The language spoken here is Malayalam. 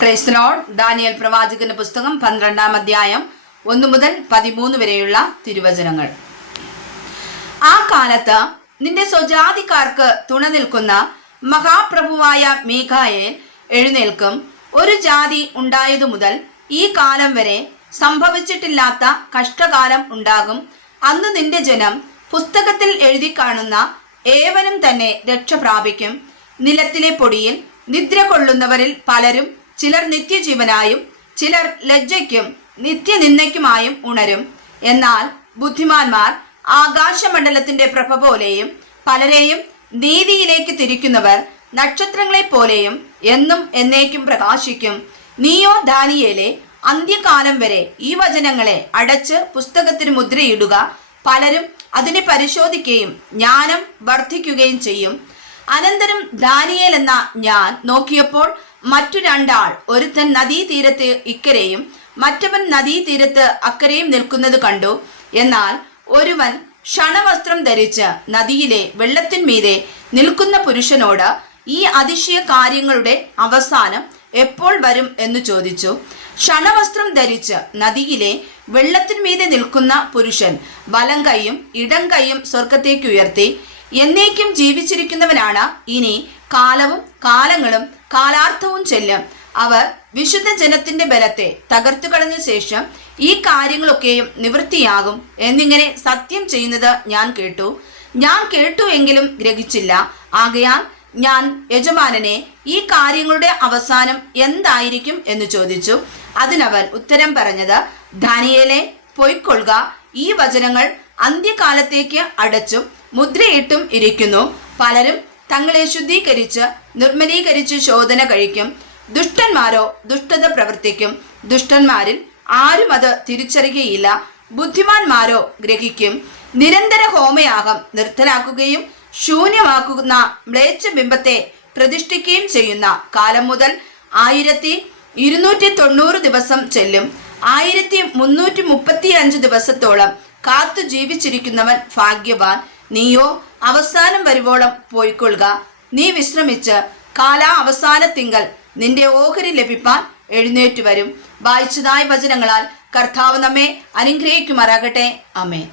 Praise the Lord. ദാനിയേൽ പ്രവാചകന്റെ പുസ്തകം 12-ാം അധ്യായം 1 മുതൽ 13 വരെയുള്ള തിരുവചനങ്ങൾ. ആ കാലത്ത് നിന്റെ സ്വജാതിക്കാർക്ക് തുണ നിൽക്കുന്ന മഹാപ്രഭുവായ മീഖായേൽ എഴുന്നേൽക്കും. ഒരു ജാതി ഉണ്ടായതു മുതൽ ഈ കാലം വരെ സംഭവിച്ചിട്ടില്ലാത്ത കഷ്ടകാലം ഉണ്ടാകും. അന്ന് നിന്റെ ജനം പുസ്തകത്തിൽ എഴുതി കാണുന്ന ഏവനും തന്നെ രക്ഷ പ്രാപിക്കും. നിലത്തിലെ പൊടിയിൽ നിദ്ര കൊള്ളുന്നവരിൽ പലരും, ചിലർ നിത്യജീവനായും ചിലർ ലജ്ജയ്ക്കും നിത്യനിന്ദയ്ക്കുമായും ഉണരും. എന്നാൽ ബുദ്ധിമാന്മാർ ആകാശമണ്ഡലത്തിന്റെ പ്രഭ പോലെയും പലരെയും നീതിയിലേക്ക് തിരിക്കുന്നവർ നക്ഷത്രങ്ങളെ പോലെയും എന്നും എന്നേക്കും പ്രകാശിക്കും. നീയോ ദാനിയേലേ, അന്ത്യകാലം വരെ ഈ വചനങ്ങളെ അടച്ച് പുസ്തകത്തിന് മുദ്രയിടുക. പലരും അതിനെ പരിശോധിക്കുകയും ജ്ഞാനം വർദ്ധിക്കുകയും ചെയ്യും. അനന്തരം ദാനിയേൽ എന്ന ഞാൻ നോക്കിയപ്പോൾ മറ്റു രണ്ടാൾ, ഒരുത്തൻ നദീതീരത്ത് ഇക്കരെയും മറ്റവൻ നദീതീരത്ത് അക്കരെയും നിൽക്കുന്നത് കണ്ടു. എന്നാൽ ഒരുവൻ ക്ഷണവസ്ത്രം ധരിച്ച് നദിയിലെ വെള്ളത്തിന്മീതെ നിൽക്കുന്ന പുരുഷനോട് ഈ അതിശയ കാര്യങ്ങളുടെ അവസാനം എപ്പോൾ വരും എന്ന് ചോദിച്ചു. ക്ഷണവസ്ത്രം ധരിച്ച് നദിയിലെ വെള്ളത്തിന്മീതെ നിൽക്കുന്ന പുരുഷൻ വലം കൈയും ഇടം കൈയും സ്വർഗത്തേക്ക് ഉയർത്തി, എന്നേക്കും ജീവിച്ചിരിക്കുന്നവനാണ്. ഇനി കാലവും കാലങ്ങളും കാലാർത്ഥവും ചെല്ലും. അവർ വിശുദ്ധ ജനത്തിന്റെ ബലത്തെ തകർത്തു കളഞ്ഞ ശേഷം ഈ കാര്യങ്ങളൊക്കെയും നിവൃത്തിയാകും എന്നിങ്ങനെ സത്യം ചെയ്യുന്നത് ഞാൻ കേട്ടു എങ്കിലും ഗ്രഹിച്ചില്ല. ആകയാൽ ഞാൻ യജമാനനെ, ഈ കാര്യങ്ങളുടെ അവസാനം എന്തായിരിക്കും എന്ന് ചോദിച്ചു. അതിനവൻ ഉത്തരം പറഞ്ഞത്, ദാനിയേലേ, പൊയ്ക്കൊള്ളുക. ഈ വചനങ്ങൾ അന്ത്യകാലത്തേക്ക് അടച്ചും മുദ്രയിട്ടും ഇരിക്കുന്നു. പലരും തങ്ങളെ ശുദ്ധീകരിച്ച് നിർമ്മലീകരിച്ച് ശോധന കഴിക്കും. ദുഷ്ടന്മാരോ ദുഷ്ടത പ്രവർത്തിക്കും. ദുഷ്ടന്മാരിൽ ആരും അത് തിരിച്ചറിയുകയില്ല. ബുദ്ധിമാന്മാരോ ഗ്രഹിക്കും. നിരന്തര ഹോമയാഗം നിർത്തലാക്കുകയും ശൂന്യമാക്കുന്ന മ്ലേച്ഛബിംബത്തെ പ്രതിഷ്ഠിക്കുകയും ചെയ്യുന്ന കാലം മുതൽ 1290 ദിവസം ചെല്ലും. 1335 ദിവസത്തോളം കാത്തു ജീവിച്ചിരിക്കുന്നവൻ ഭാഗ്യവാൻ. നീയോ അവസാനം വരുവോളം പോയിക്കൊള്ളുക. നീ വിശ്രമിച്ച് കാലാവസാനത്തിങ്കൽ നിന്റെ ഓഹരി ലഭിപ്പാൻ എഴുന്നേറ്റ് വരും. വായിച്ചതായ വചനങ്ങളാൽ കർത്താവ് നമ്മെ അനുഗ്രഹിക്കുമാറാകട്ടെ. ആമേൻ.